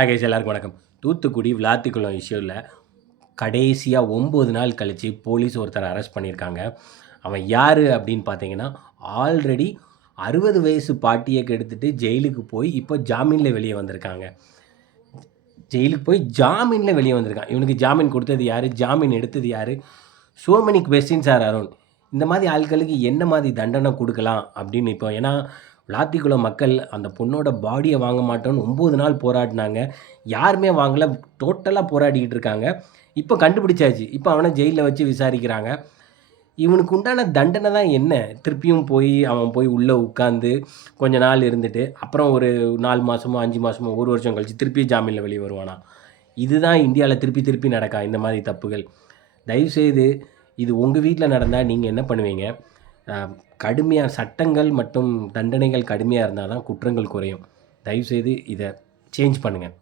Hi guys, எல்லாருக்கும் வணக்கம். தூத்துக்குடி விளாத்திக்குளம் இஷ்யூவில் கடைசியாக 9 நாள் கழித்து போலீஸ் ஒருத்தரை அரெஸ்ட் பண்ணியிருக்காங்க. அவன் யார் அப்படின்னு பார்த்தீங்கன்னா, ஆல்ரெடி 60 வயசு பாட்டியை கெடுத்துட்டு ஜெயிலுக்கு போய் இப்போ ஜாமீனில் வெளியே வந்திருக்காங்க. இவனுக்கு ஜாமீன் கொடுத்தது யார், ஜாமீன் எடுத்தது யார்? So many questions are around. இந்த மாதிரி ஆட்களுக்கு என்ன மாதிரி தண்டனை கொடுக்கலாம் அப்படின்னு இப்போ ஏன்னா விளாத்திக்குளம் மக்கள் அந்த பொண்ணோட பாடியை வாங்க மாட்டோன்னு 9 நாள் போராடினாங்க. யாருமே வாங்கலை, டோட்டலாக போராடிக்கிட்டு இருக்காங்க. இப்போ கண்டுபிடிச்சாச்சு. இப்போ அவனை ஜெயிலில் வச்சு விசாரிக்கிறாங்க. இவனுக்கு உண்டான தண்டனை தான் என்ன? திருப்பியும் அவன் போய் உள்ளே உட்காந்து கொஞ்ச நாள் இருந்துட்டு அப்புறம் ஒரு 4 மாதமோ 5 மாதமோ 1 வருஷம் கழித்து திருப்பி ஜாமீனில் வெளியே வருவானா? இதுதான் இந்தியாவில் திருப்பி நடக்கா இந்த மாதிரி தப்புகள். தயவுசெய்து இது உங்கள் வீட்டில் நடந்தால் நீங்கள் என்ன பண்ணுவீங்க? கடுமையாக சட்டங்கள் மற்றும் தண்டனைகள் கடுமையாக இருந்தால் தான் குற்றங்கள் குறையும். தயவுசெய்து இதை சேஞ்ச் பண்ணுங்கள்.